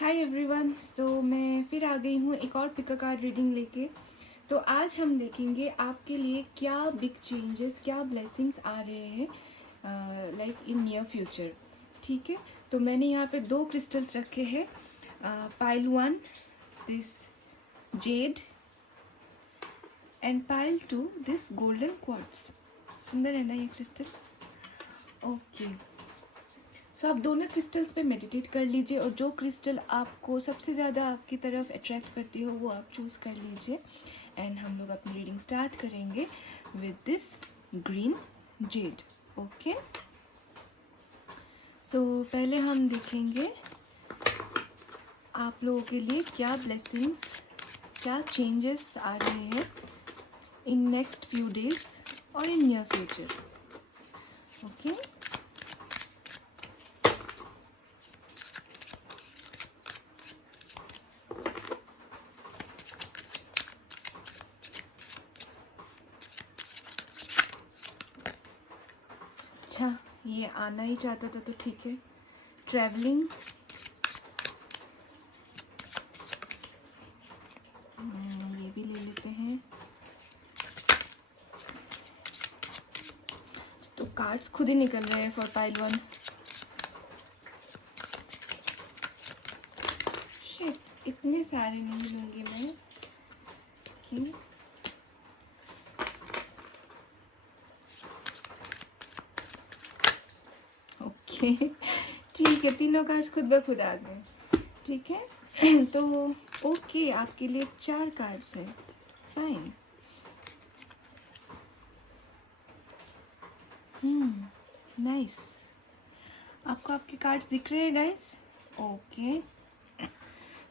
Hi everyone. मैं फिर आ गई हूँ एक और पिक अ कार्ड रीडिंग लेके। तो आज हम देखेंगे आपके लिए क्या बिग चेंजेस, क्या ब्लेसिंग्स आ रहे हैं लाइक इन नियर फ्यूचर। ठीक है, तो मैंने यहाँ पे 2 क्रिस्टल्स रखे हैं। Pile 1 this Z and pile 2 this golden quartz. सुंदर है ना ये क्रिस्टल? ओके, सो आप दोनों क्रिस्टल्स पे मेडिटेट कर लीजिए और जो क्रिस्टल आपको सबसे ज़्यादा आपकी तरफ अट्रैक्ट करती हो वो आप चूज़ कर लीजिए। एंड हम लोग अपनी रीडिंग स्टार्ट करेंगे with this green jade. Okay, so पहले हम देखेंगे आप लोगों के लिए क्या ब्लेसिंग्स, क्या चेंजेस आ रहे हैं इन नेक्स्ट फ्यू डेज और इन नियर फ्यूचर। ओके, अच्छा ये आना ही चाहता था तो ठीक है। ट्रैवलिंग, ये भी ले लेते हैं। तो कार्ड्स खुद ही निकल रहे हैं फॉर पाइल 1। शिट, इतने सारे नहीं लूँगी मैं कि ओके ठीक है, तीनों कार्ड्स खुद ब खुद आ गए। ठीक है तो ओके, आपके लिए 4 कार्ड्स हैं। फाइन। नाइस। आपको आपके कार्ड्स दिख रहे हैं गाइस? ओके,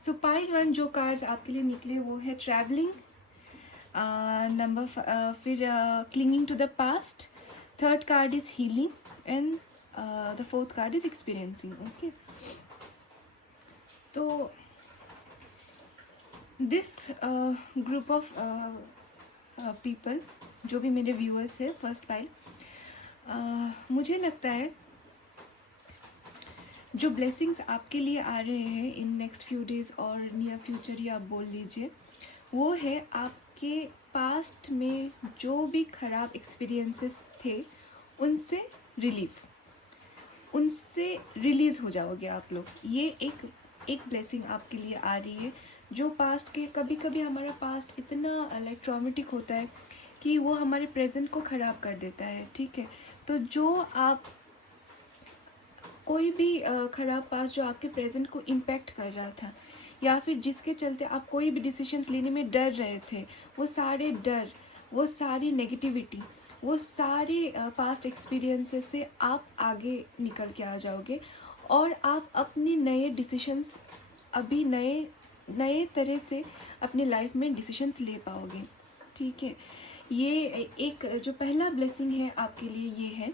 सो पाइल 1 जो कार्ड्स आपके लिए निकले वो है ट्रैवलिंग, फिर clinging to the past, third card is healing and the fourth card is experiencing. Okay, तो दिस ग्रुप ऑफ पीपल जो भी मेरे व्यूअर्स है फर्स्ट पाइल, मुझे लगता है जो ब्लेसिंग्स आपके लिए आ रहे हैं इन नेक्स्ट फ्यू डेज और नियर फ्यूचर ही आप बोल लीजिए, वो है आपके पास्ट में जो भी ख़राब एक्सपीरियंसेस थे उनसे रिलीफ, उनसे रिलीज़ हो जाओगे आप लोग। ये एक ब्लेसिंग आपके लिए आ रही है। जो पास्ट के, कभी कभी हमारा पास्ट इतना लाइक ट्रॉमेटिक होता है कि वो हमारे प्रेजेंट को ख़राब कर देता है। ठीक है, तो जो आप कोई भी ख़राब पास्ट जो आपके प्रेजेंट को इम्पैक्ट कर रहा था या फिर जिसके चलते आप कोई भी डिसीजंस लेने में डर रहे थे, वो सारे डर, वो सारी नेगेटिविटी, वो सारे पास्ट एक्सपीरियंसेस से आप आगे निकल के आ जाओगे और आप अपने नए डिसीजंस अभी नए नए तरह से अपनी लाइफ में डिसीजंस ले पाओगे। ठीक है, ये एक जो पहला ब्लेसिंग है आपके लिए ये है।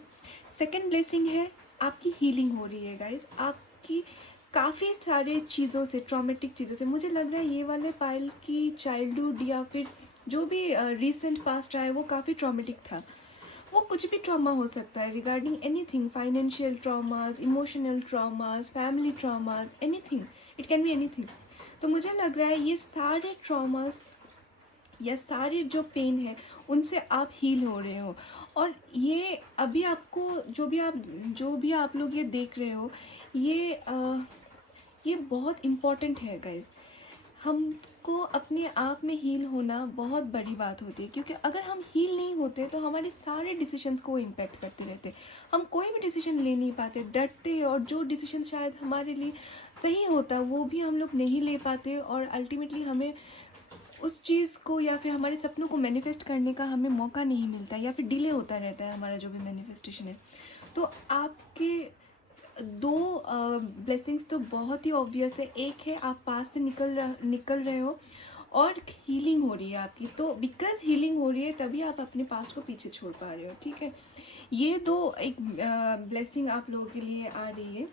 सेकंड ब्लेसिंग है आपकी हीलिंग हो रही है गाइस, आपकी काफ़ी सारे चीज़ों से, ट्रॉमेटिक चीज़ों से। मुझे लग रहा है ये वाले पाइल की चाइल्डहुड या फिर जो भी रीसेंट पास्ट रहा है वो काफ़ी ट्रॉमेटिक था। वो कुछ भी ट्रॉमा हो सकता है regarding anything, financial traumas, emotional traumas, family traumas, anything, it can be anything. तो मुझे लग रहा है ये सारे ट्रॉमास या सारे जो पेन है उनसे आप हील हो रहे हो। और ये अभी आपको जो भी आप लोग ये देख रहे हो, ये बहुत इम्पॉर्टेंट है गाइस। हमको अपने आप में हील होना बहुत बड़ी बात होती है, क्योंकि अगर हम हील नहीं होते तो हमारे सारे डिसीजंस को इम्पैक्ट करते रहते, हम कोई भी डिसीजन ले नहीं पाते, डरते हैं, और जो डिसीजन शायद हमारे लिए सही होता वो भी हम लोग नहीं ले पाते, और अल्टीमेटली हमें उस चीज़ को या फिर हमारे सपनों को मैनिफेस्ट करने का हमें मौका नहीं मिलता या फिर डिले होता रहता है हमारा जो भी मैनिफेस्टेशन है। तो आपके 2 ब्लेसिंग्स तो बहुत ही ऑब्वियस है। एक है आप पास से निकल रहे हो और हीलिंग हो रही है आपकी। तो बिकॉज हीलिंग हो रही है तभी आप अपने पास्ट को पीछे छोड़ पा रहे हो। ठीक है, ये 2 एक ब्लेसिंग आप लोगों के लिए आ रही है।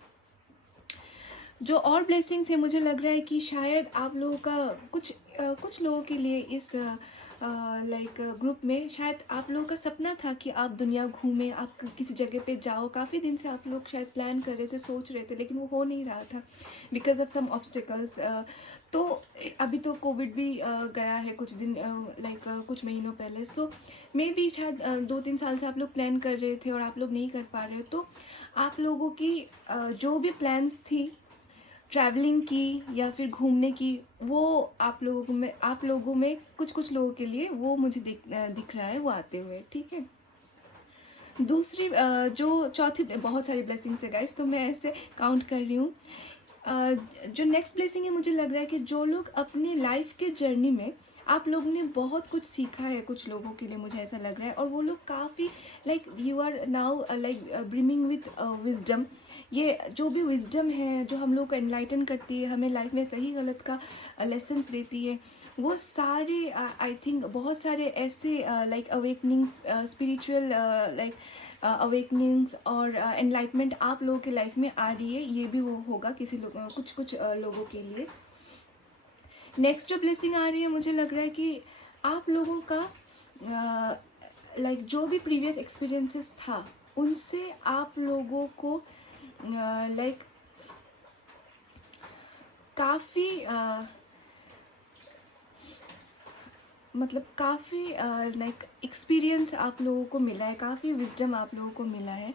जो और ब्लेसिंग्स है, मुझे लग रहा है कि शायद आप लोगों का कुछ लोगों के लिए इस लाइक ग्रुप में शायद आप लोगों का सपना था कि आप दुनिया घूमें, आप किसी जगह पे जाओ। काफ़ी दिन से आप लोग शायद प्लान कर रहे थे, सोच रहे थे, लेकिन वो हो नहीं रहा था बिकॉज ऑफ सम ऑब्स्टिकल्स। तो अभी तो कोविड भी गया है कुछ दिन, लाइक कुछ महीनों पहले। सो मे भी शायद 2-3 साल से आप लोग प्लान कर रहे थे और आप लोग नहीं कर पा रहे हो। तो आप लोगों की जो भी प्लान्स थी ट्रैवलिंग की या फिर घूमने की, वो आप लोगों में कुछ कुछ लोगों के लिए वो मुझे दिख रहा है वो आते हुए। ठीक है। दूसरी जो चौथी, बहुत सारी ब्लेसिंग्स है गाइस, तो मैं ऐसे काउंट कर रही हूँ। जो नेक्स्ट ब्लेसिंग है, मुझे लग रहा है कि जो लोग अपने लाइफ के जर्नी में आप लोगों ने बहुत कुछ सीखा है, कुछ लोगों के लिए मुझे ऐसा लग रहा है, और वो लोग काफ़ी like you are now like brimming with wisdom. ये जो भी विजडम है जो हम लोग को एनलाइटन करती है, हमें लाइफ में सही गलत का लेसन्स देती है, वो सारे आई थिंक बहुत सारे ऐसे लाइक अवेकनिंग्स, स्पिरिचुअल लाइक अवेकनिंग्स और एनलाइटमेंट आप लोगों की लाइफ में आ रही है। ये भी वो होगा किसी लोग, कुछ कुछ लोगों के लिए। नेक्स्ट जो ब्लेसिंग आ रही है, मुझे लग रहा है कि आप लोगों का लाइक जो भी प्रीवियस एक्सपीरियंसेस था उनसे आप लोगों को लाइक काफ़ी मतलब काफ़ी लाइक एक्सपीरियंस आप लोगों को मिला है, काफ़ी विजडम आप लोगों को मिला है।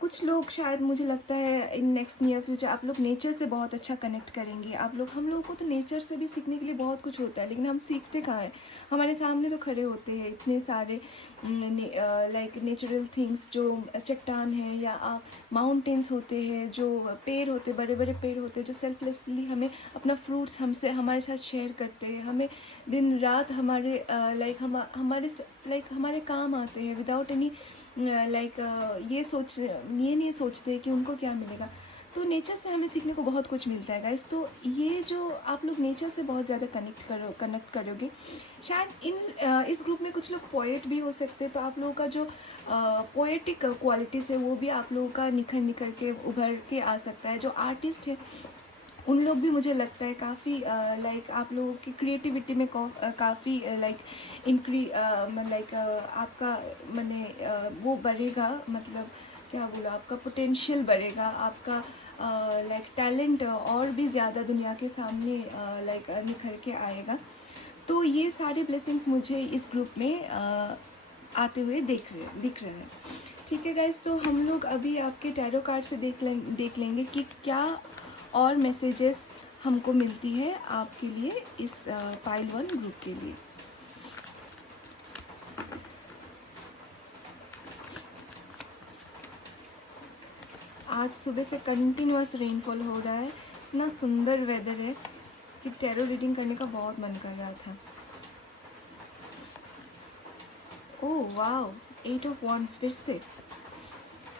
कुछ लोग शायद मुझे लगता है इन नेक्स्ट नियर फ्यूचर आप लोग नेचर से बहुत अच्छा कनेक्ट करेंगे। आप लोग, हम लोगों को तो नेचर से भी सीखने के लिए बहुत कुछ होता है, लेकिन हम सीखते कहाँ हैं? हमारे सामने तो खड़े होते हैं इतने सारे लाइक नेचुरल थिंग्स, जो चट्टान है या माउंटेन्स होते हैं, जो पेड़ होते, बड़े बड़े पेड़ होते हैं, जो सेल्फलेसली हमें अपना फ्रूट्स हमसे हमारे साथ शेयर करते हैं, हमें दिन रात हमारे हमारे काम आते हैं विदाउट एनी लाइक ये नहीं सोचते कि उनको क्या मिलेगा। तो नेचर से हमें सीखने को बहुत कुछ मिलता है गाइस। तो ये जो आप लोग नेचर से बहुत ज़्यादा कनेक्ट करोगे। शायद इस ग्रुप में कुछ लोग पोएट भी हो सकते हैं, तो आप लोगों का जो पोएटिक क्वालिटीज़ है वो भी आप लोगों का निखर के उभर के आ सकता है। जो आर्टिस्ट है उन लोग भी मुझे लगता है काफ़ी लाइक आप लोगों की क्रिएटिविटी में काफ़ी लाइक लाइक आपका मैंने वो बढ़ेगा, मतलब क्या बोला, आपका पोटेंशियल बढ़ेगा, आपका लाइक टैलेंट और भी ज़्यादा दुनिया के सामने लाइक निखर के आएगा। तो ये सारे ब्लेसिंग्स मुझे इस ग्रुप में आते हुए दिख रहे हैं। ठीक है गाइस, तो हम लोग अभी आपके टैरो कार्ड से देख लेंगे कि क्या और मैसेजेस हमको मिलती है आपके लिए इस पाइल 1 ग्रुप के लिए। आज सुबह से कंटिन्यूअस रेनफॉल हो रहा है, इतना सुंदर वेदर है कि टैरो रीडिंग करने का बहुत मन कर रहा था। ओह वाओ, 8 ऑफ वॉन्ड्स फिर से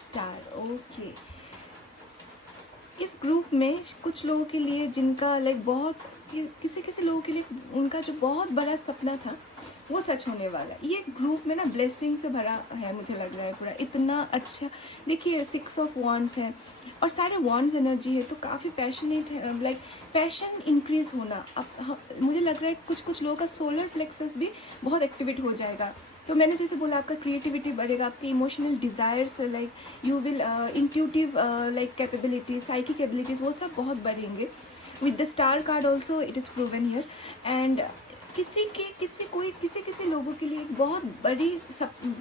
स्टार। ओके, इस ग्रुप में कुछ लोगों के लिए जिनका लाइक बहुत, किसी लोगों के लिए उनका जो बहुत बड़ा सपना था वो सच होने वाला है। ये ग्रुप में ना ब्लेसिंग से भरा है, मुझे लग रहा है पूरा इतना अच्छा। देखिए 6 ऑफ वॉन्ड्स है और सारे वॉन्ड्स एनर्जी है, तो काफ़ी पैशनेट है, लाइक पैशन इंक्रीज होना। अब मुझे लग रहा है कुछ कुछ लोगों का सोलर प्लेक्सस भी बहुत एक्टिवेट हो जाएगा। तो मैंने जैसे बोला, आपका क्रिएटिविटी बढ़ेगा, आपके emotional desires like you will intuitive like capabilities, psychic abilities, वो सब बहुत बढ़ेंगे। With the star card also it is proven here. And किसी लोगों के लिए एक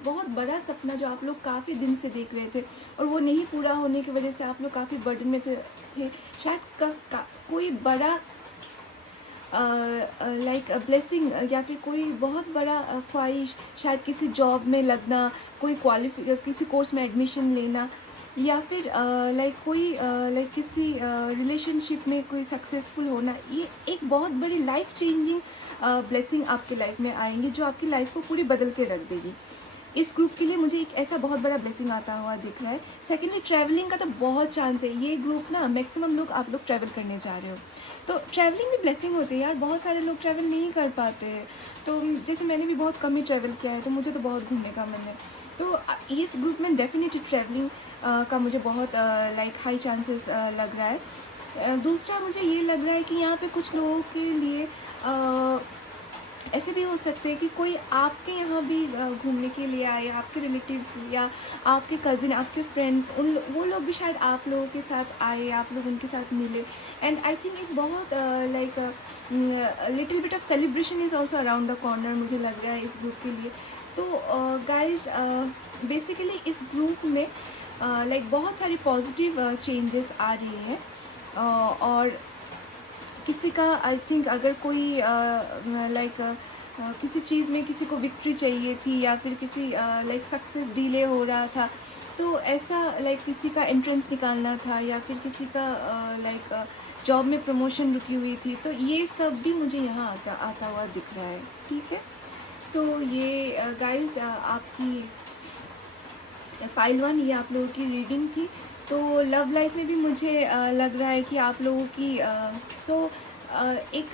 बहुत बड़ा सपना जो आप लोग काफ़ी दिन से देख रहे थे और वो नहीं पूरा होने की वजह से आप लोग काफ़ी बर्डन में थे। शायद कोई बड़ा लाइक ब्लेसिंग या फिर कोई बहुत बड़ा ख्वाहिश, शायद किसी जॉब में लगना, किसी कोर्स में एडमिशन लेना, या फिर लाइक कोई लाइक किसी रिलेशनशिप में कोई सक्सेसफुल होना। ये एक बहुत बड़ी लाइफ चेंजिंग ब्लेसिंग आपके लाइफ में आएंगी जो आपकी लाइफ को पूरी बदल के रख देगी। इस ग्रुप के लिए मुझे एक ऐसा बहुत बड़ा ब्लेसिंग आता हुआ दिख रहा है। सेकेंडली, ट्रैवलिंग का तो बहुत चांस है। ये ग्रुप ना मैक्सिमम लोग, आप लोग ट्रैवल करने जा रहे हो, तो ट्रैवलिंग भी ब्लेसिंग होती है यार। बहुत सारे लोग ट्रैवल नहीं कर पाते हैं, तो जैसे मैंने भी बहुत कम ही ट्रैवल किया है, तो मुझे तो बहुत घूमने का मन है। तो इस ग्रुप में डेफिनेटली ट्रैवलिंग का मुझे बहुत लाइक हाई चांसेस लग रहा है। दूसरा मुझे ये लग रहा है कि यहाँ पे कुछ लोगों के लिए ऐसे भी हो सकते हैं कि कोई आपके यहाँ भी घूमने के लिए आए, आपके रिलेटिव्स या आपके कज़िन, आपके फ्रेंड्स, वो लोग भी शायद आप लोगों के साथ आए, आप लोग उनके साथ मिले। एंड आई थिंक एक बहुत like little bit of celebration is also around the corner, मुझे लग रहा है इस ग्रुप के लिए। तो गाइज बेसिकली इस ग्रुप में लाइक बहुत सारी पॉजिटिव चेंजेस आ रही हैं। और किसी का आई थिंक अगर कोई लाइक किसी चीज़ में किसी को विक्ट्री चाहिए थी या फिर किसी लाइक सक्सेस डिले हो रहा था, तो ऐसा लाइक किसी का एंट्रेंस निकालना था या फिर किसी का लाइक जॉब में प्रमोशन रुकी हुई थी, तो ये सब भी मुझे यहाँ आता आता हुआ दिख रहा है। ठीक है, तो ये गाइस आपकी फाइल 1 ये आप लोगों की रीडिंग थी। तो लव लाइफ में भी मुझे लग रहा है कि आप लोगों की तो एक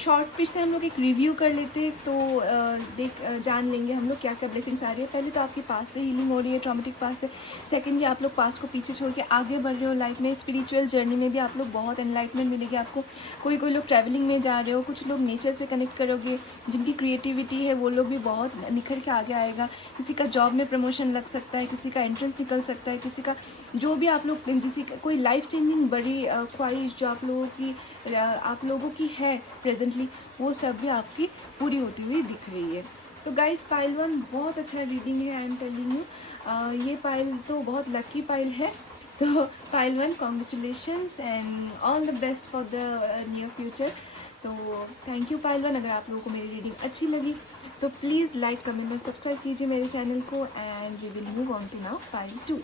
शॉर्ट फिर से हम लोग एक रिव्यू कर लेते हैं, तो जान लेंगे हम लोग क्या क्या ब्लेसिंग्स आ रही है। पहले तो आपके पास से हीलिंग हो रही है, ट्रॉमेटिक पास से। सेकेंडली आप लोग पास को पीछे छोड़ के आगे बढ़ रहे हो लाइफ में, स्पिरिचुअल जर्नी में भी आप लोग बहुत एनलाइटमेंट मिलेगी आपको। कोई कोई लोग ट्रैवलिंग में जा रहे हो, कुछ लोग नेचर से कनेक्ट करोगे, जिनकी क्रिएटिविटी है वो लोग भी बहुत निखर के आगे आएगा। किसी का जॉब में प्रमोशन लग सकता है, किसी का एंट्रेंस निकल सकता है, किसी का जो भी आप लोग किसी का कोई लाइफ चेंजिंग बड़ी ख्वाहिश जो आप लोगों की है प्रेजेंटली, वो सब भी आपकी पूरी होती हुई दिख रही है। तो गाइस पाइल 1 बहुत अच्छा रीडिंग है, आई एम टेलिंग यू। ये पाइल तो बहुत लकी पाइल है। तो pile 1 congratulations and all the best for the near future. तो थैंक यू पाइल 1। अगर आप लोगों को मेरी रीडिंग अच्छी लगी तो प्लीज़ लाइक कमेंट और सब्सक्राइब कीजिए मेरे चैनल को। And we will move on to now pile 2।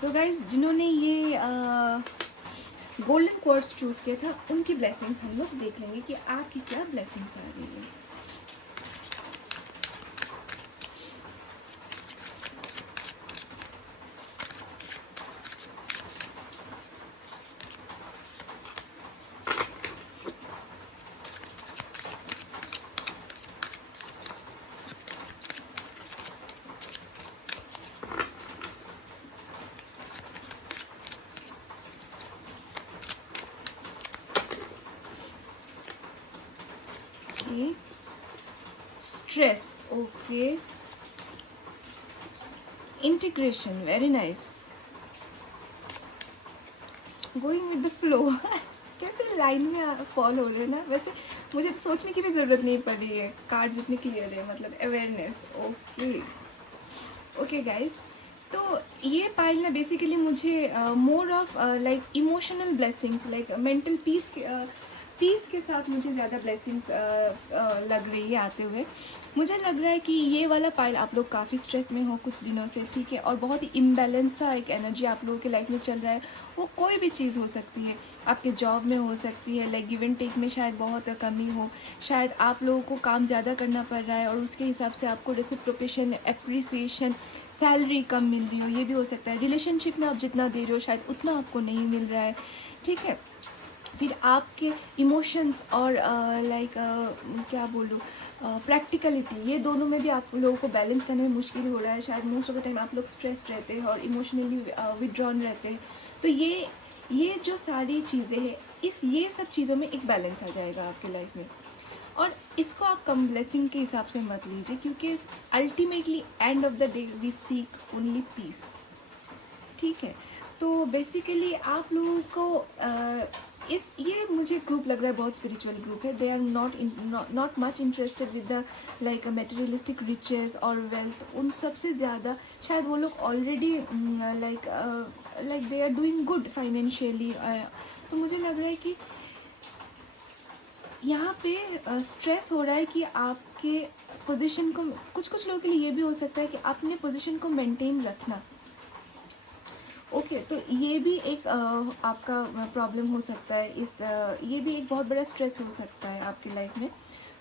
So guys जिन्होंने ये गोल्डन क्वार्ट्स चूज़ किया था उनकी ब्लेसिंग्स हम लोग देख लेंगे कि आपकी क्या ब्लेसिंग्स आ रही है। Stress, okay. Integration, very nice. Going with the flow. कैसे लाइन में फॉल हो रहे हैं ना। वैसे मुझे तो सोचने की भी ज़रूरत नहीं पड़ रही है, कार्ड जितने क्लियर है, मतलब अवेयरनेस। ओके ओके गाइज, तो ये पाइल ना बेसिकली मुझे more of like emotional blessings, like mental peace के साथ मुझे ज़्यादा ब्लेसिंग्स लग रही है आते हुए। मुझे लग रहा है कि ये वाला पाइल आप लोग काफ़ी स्ट्रेस में हो कुछ दिनों से, ठीक है, और बहुत ही इम्बैलेंस सा एक एनर्जी आप लोगों के लाइफ में चल रहा है। वो कोई भी चीज़ हो सकती है, आपके जॉब में हो सकती है, लाइक गिव एंड टेक में शायद बहुत कमी हो, शायद आप लोगों को काम ज़्यादा करना पड़ रहा है और उसके हिसाब से आपको रेसिप्रोकेशन, एप्रिसिएशन, सैलरी कम मिल रही हो, ये भी हो सकता है। रिलेशनशिप में आप जितना दे रहे हो शायद उतना आपको नहीं मिल रहा है, ठीक है। फिर आपके इमोशंस और लाइक क्या बोलूँ, प्रैक्टिकलिटी, ये दोनों में भी आप लोगों को बैलेंस करने में मुश्किल हो रहा है। शायद मोस्ट ऑफ द टाइम आप लोग स्ट्रेस्ड रहते हैं और इमोशनली विड्रॉन रहते हैं। तो ये जो सारी चीज़ें हैं, ये सब चीज़ों में एक बैलेंस आ जाएगा आपके लाइफ में। और इसको आप कम ब्लेसिंग के हिसाब से मत लीजिए, क्योंकि ultimately end of the day we seek only peace, ठीक है। तो बेसिकली आप लोगों को ये मुझे ग्रुप लग रहा है बहुत स्पिरिचुअल ग्रुप है। They are not much interested with the like materialistic riches और वेल्थ। उन सबसे ज़्यादा शायद वो लोग already like they are doing good financially. तो मुझे लग रहा है कि यहाँ पे स्ट्रेस हो रहा है कि आपके पोजीशन को, कुछ लोगों के लिए ये भी हो सकता है कि अपने पोजीशन को मेंटेन रखना। ओके तो ये भी एक आपका प्रॉब्लम हो सकता है। ये भी एक बहुत बड़ा स्ट्रेस हो सकता है आपकी लाइफ में।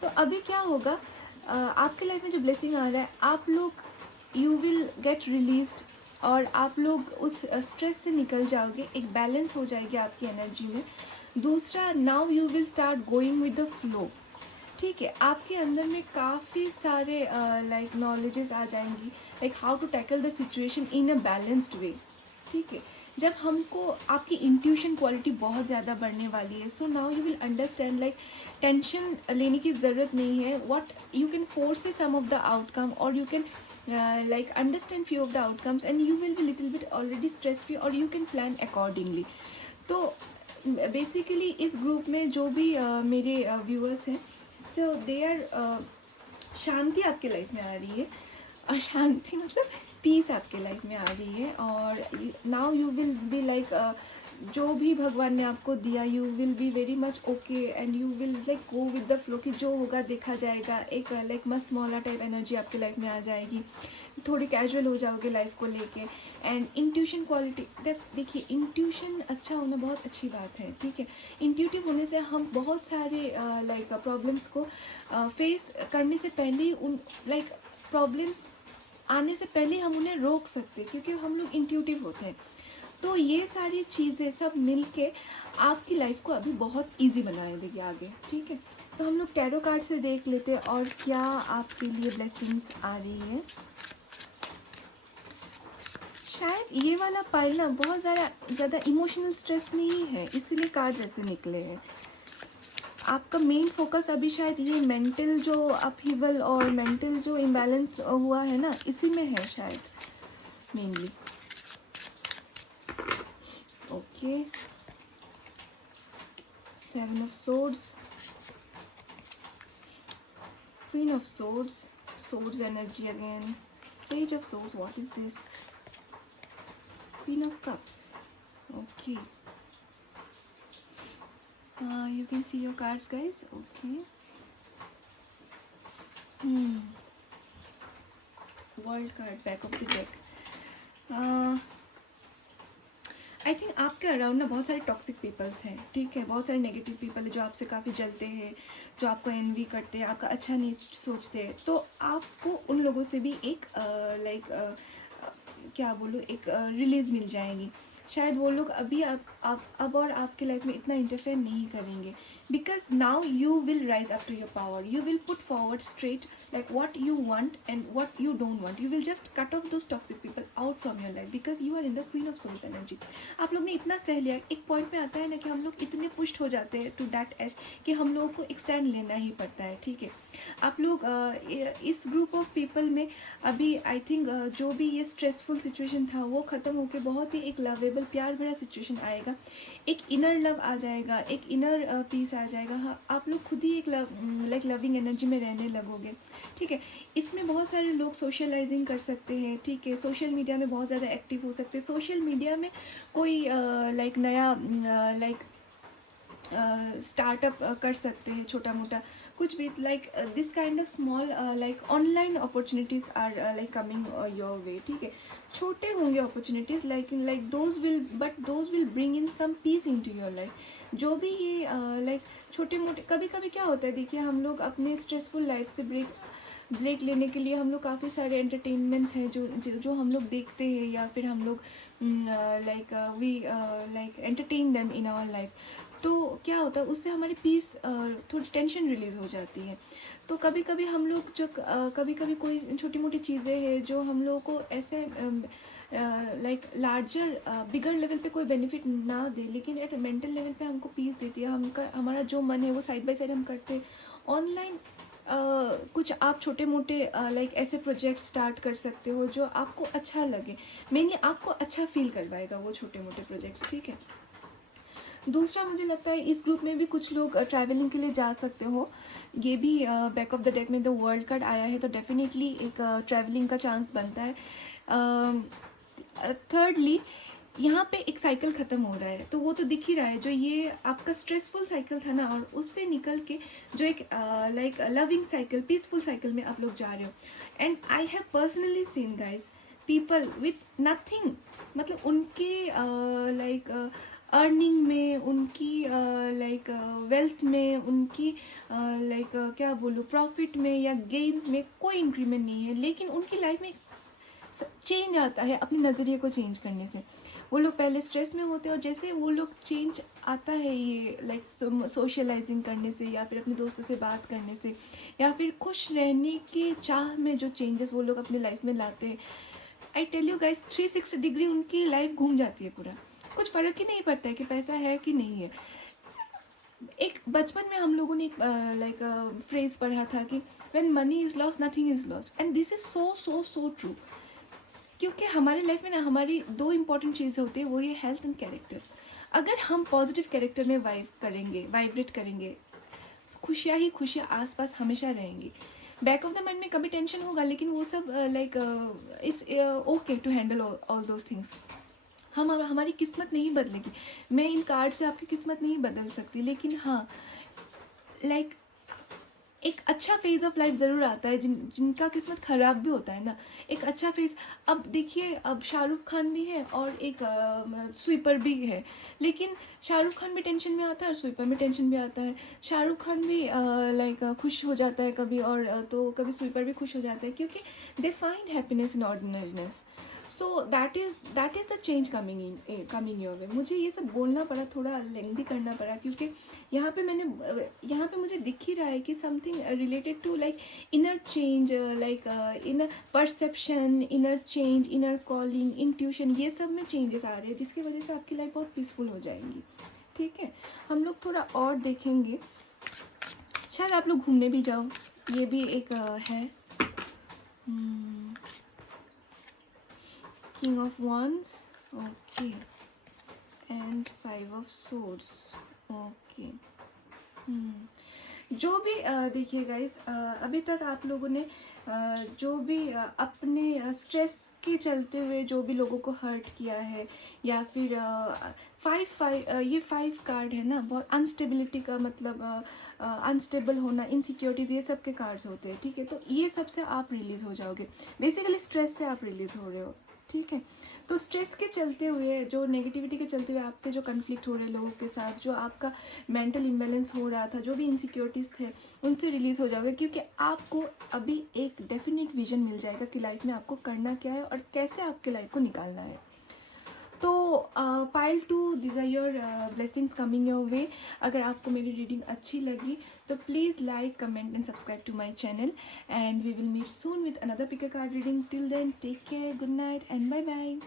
तो अभी क्या होगा, आपके लाइफ में जो ब्लेसिंग आ रहा है, आप लोग यू विल गेट रिलीज्ड और आप लोग उस स्ट्रेस से निकल जाओगे, एक बैलेंस हो जाएगी आपकी एनर्जी में। दूसरा, now you will start going with the flow, ठीक है। आपके अंदर में काफ़ी सारे लाइक नॉलेजेस आ जाएंगी, like how to tackle the situation in a balanced way, ठीक है। जब हमको आपकी इंट्यूशन क्वालिटी बहुत ज़्यादा बढ़ने वाली है, so now you will understand like tension लेने की ज़रूरत नहीं है. What you can force some of the outcome, और you can like understand few of the outcomes, and you will be little bit already stress free, or you can plan accordingly. तो basically इस group में जो भी मेरे viewers हैं, सो they are शांति आपके life में आ रही है. अशांति मतलब पीस आपके लाइफ में आ रही है. और now you will be like जो भी भगवान ने आपको दिया, you will be very much okay, and you will like go with the flow कि जो होगा देखा जाएगा. एक लाइक मस्त मौला टाइप एनर्जी आपके लाइफ में आ जाएगी. थोड़ी कैजुअल हो जाओगे लाइफ को लेके. एंड इंट्यूशन क्वालिटी, देखिए इंट्यूशन अच्छा होना बहुत अच्छी बात है, ठीक है. इंट्यूटिव होने से हम बहुत सारे लाइक प्रॉब्लम्स को फेस करने से पहले ही उन लाइक प्रॉब्लम्स आने से पहले हम उन्हें रोक सकते हैं, क्योंकि हम लोग इंट्यूटिव होते हैं. तो ये सारी चीज़ें सब मिल के आपकी लाइफ को अभी बहुत इजी बना देगी आगे, ठीक है. तो हम लोग टैरो कार्ड से देख लेते हैं और क्या आपके लिए ब्लेसिंग्स आ रही है. शायद ये वाला पाइल ना बहुत ज़्यादा इमोशनल स्ट्रेस में ही है, इसीलिए कार्ड जैसे निकले हैं. आपका मेन फोकस अभी शायद ये मेंटल जो अपहीवल और मेंटल जो इम्बैलेंस हुआ है ना, इसी में है शायद mainly. Okay, 7 of swords, Queen of swords, swords energy again, Page of swords. What is this? Queen of cups. Okay. You can see your cards, guys. Okay. World card, back of the deck. I think आपके around ना बहुत सारे toxic peoples हैं, ठीक है. बहुत सारे negative people है जो आपसे काफ़ी जलते हैं, जो आपको एनवी करते हैं, आपका अच्छा नहीं सोचते हैं. तो आपको उन लोगों से भी एक लाइक क्या बोलूँ, एक रिलीज़ मिल जाएगी. शायद वो लोग अभी अब और आपके लाइफ में इतना इंटरफेयर नहीं करेंगे, because now you will rise up to your power. You will put forward straight like what you want and what you don't want. You will just cut off those toxic people out from your life because you are in the Queen of Swords energy. आप लोग ने इतना सह लिया. एक point पे आता है ना कि हम लोग इतने पुश्ड हो जाते हैं टू दैट एज कि हम लोगों को एक स्टैंड लेना ही पड़ता है, ठीक है. आप लोग इस ग्रुप ऑफ पीपल में अभी आई थिंक जो भी ये स्ट्रेसफुल सिचुएशन था वो ख़त्म होकर बहुत ही एक लवेबल प्यार भरा सिचुएशन आएगा. एक इनर लव आ जाएगा, एक इनर पीस आ जाएगा. हाँ, आप लोग खुद ही एक लाइक लविंग एनर्जी में रहने लगोगे, ठीक है. इसमें बहुत सारे लोग सोशलाइजिंग कर सकते हैं, ठीक है. सोशल मीडिया में बहुत ज़्यादा एक्टिव हो सकते हैं. सोशल मीडिया में कोई लाइक नया लाइक स्टार्टअप कर सकते हैं, छोटा मोटा कुछ भी. Like this kind of small like online opportunities are like coming your way, ठीक है. छोटे होंगे opportunities like those will bring in some peace into your life. जो भी ये लाइक छोटे मोटे, कभी कभी क्या होता है, देखिए हम लोग अपने स्ट्रेसफुल लाइफ से ब्रेक लेने के लिए हम लोग काफ़ी सारे एंटरटेनमेंट्स हैं जो हम लोग देखते हैं, या फिर हम लोग like we like entertain them in our life. तो क्या होता है, उससे हमारी पीस थोड़ी टेंशन रिलीज़ हो जाती है. तो कभी कभी हम लोग जो कभी कभी कोई छोटी मोटी चीज़ें हैं जो हम लोगों को ऐसे लाइक लार्जर बिगर लेवल पे कोई बेनिफिट ना दे, लेकिन एट मेंटल लेवल पे हमको पीस देती है. हमारा जो मन है वो साइड बाय साइड हम करते हैं. ऑनलाइन कुछ आप छोटे मोटे लाइक ऐसे प्रोजेक्ट स्टार्ट कर सकते हो जो आपको अच्छा लगे. मेनली आपको अच्छा फील करवाएगा वो छोटे मोटे प्रोजेक्ट्स, ठीक है. दूसरा मुझे लगता है इस ग्रुप में भी कुछ लोग ट्रैवलिंग के लिए जा सकते हो. ये भी बैक ऑफ द डेक में द वर्ल्ड कार्ड आया है, तो डेफिनेटली एक ट्रैवलिंग का चांस बनता है. थर्डली यहाँ पे एक साइकिल ख़त्म हो रहा है, तो वो तो दिख ही रहा है. जो ये आपका स्ट्रेसफुल साइकिल था ना, और उससे निकल के जो एक like loving cycle, peaceful cycle में आप लोग जा रहे हो. And I have personally scene guys people with nothing, मतलब उनके लाइक अर्निंग में, उनकी लाइक वेल्थ में, उनकी लाइक क्या बोलूँ प्रॉफिट में या गेन्स में कोई इंक्रीमेंट नहीं है, लेकिन उनकी लाइफ में चेंज आता है अपने नज़रिए को चेंज करने से. वो लोग पहले स्ट्रेस में होते हैं, और जैसे वो लोग चेंज आता है ये लाइक सोशलाइजिंग करने से, या फिर अपने दोस्तों से बात करने से, या फिर खुश रहने के चाह में जो चेंजेस वो लोग अपने लाइफ में लाते हैं, I tell you guys 360 degree उनकी लाइफ घूम जाती है पूरा. कुछ फ़र्क ही नहीं पड़ता है कि पैसा है कि नहीं है। एक बचपन में हम लोगों ने एक लाइक फ्रेज़ पढ़ा था कि when money is lost nothing is lost, and this is so so so true. क्योंकि हमारे लाइफ में ना हमारी दो इंपॉर्टेंट चीज़ें होती है, वो ये हेल्थ एंड कैरेक्टर। अगर हम पॉजिटिव कैरेक्टर में वाइब्रेट करेंगे, खुशियाँ ही खुशियाँ आसपास हमेशा रहेंगी। बैक ऑफ द माइंड में कभी टेंशन होगा, लेकिन वो सब like it's okay to handle all those things. हमारी किस्मत नहीं बदलेगी। मैं इन कार्ड से आपकी किस्मत नहीं बदल सकती, लेकिन हाँ, लाइक एक अच्छा फेज़ ऑफ लाइफ ज़रूर आता है। जिनका किस्मत ख़राब भी होता है ना, एक अच्छा फेज़। अब देखिए, अब शाहरुख खान भी है और एक स्वीपर भी है, लेकिन शाहरुख खान भी टेंशन में आता है और स्वीपर में टेंशन भी आता है। शाहरुख खान भी लाइक खुश हो जाता है कभी, और तो कभी स्वीपर भी खुश हो जाता है, क्योंकि they find happiness in ordinariness. So that is the change coming your way. मुझे ये सब बोलना पड़ा, थोड़ा लेंथी करना पड़ा, क्योंकि यहाँ पे मुझे दिख ही रहा है कि something related to like inner change, like inner perception, inner change, inner calling, intuition, ये सब में चेंजेस आ रहे हैं, जिसकी वजह से आपकी लाइफ बहुत पीसफुल हो जाएंगी। ठीक है, हम लोग थोड़ा और देखेंगे, शायद आप लोग घूमने भी जाओ, ये भी एक है। King of wands, okay, and 5 of swords, okay. जो भी देखिए गाइस, अभी तक आप लोगों ने जो भी अपने स्ट्रेस के चलते हुए जो भी लोगों को हर्ट किया है, या फिर 5 ये 5 कार्ड है ना, बहुत अनस्टेबिलिटी का मतलब अनस्टेबल होना, इनसिक्योरिटीज़, ये सब के कार्ड्स होते हैं। ठीक है, तो ये सब से आप रिलीज़ हो जाओगे। बेसिकली स्ट्रेस से आप रिलीज़ हो रहे हो। ठीक है, तो स्ट्रेस के चलते हुए, जो नेगेटिविटी के चलते हुए आपके जो कन्फ्लिक्ट हो रहे लोगों के साथ, जो आपका मेंटल इम्बैलेंस हो रहा था, जो भी इनसिक्योरिटीज़ थे, उनसे रिलीज़ हो जाओगे, क्योंकि आपको अभी एक डेफिनेट विजन मिल जाएगा कि लाइफ में आपको करना क्या है और कैसे आपके लाइफ को निकालना है। तो pile 2, this are your blessings coming your way. अगर आपको मेरी रीडिंग अच्छी लगी तो please like, comment and subscribe to my channel, and we will meet soon with another pick a card reading. Till then, take care, good night and bye bye.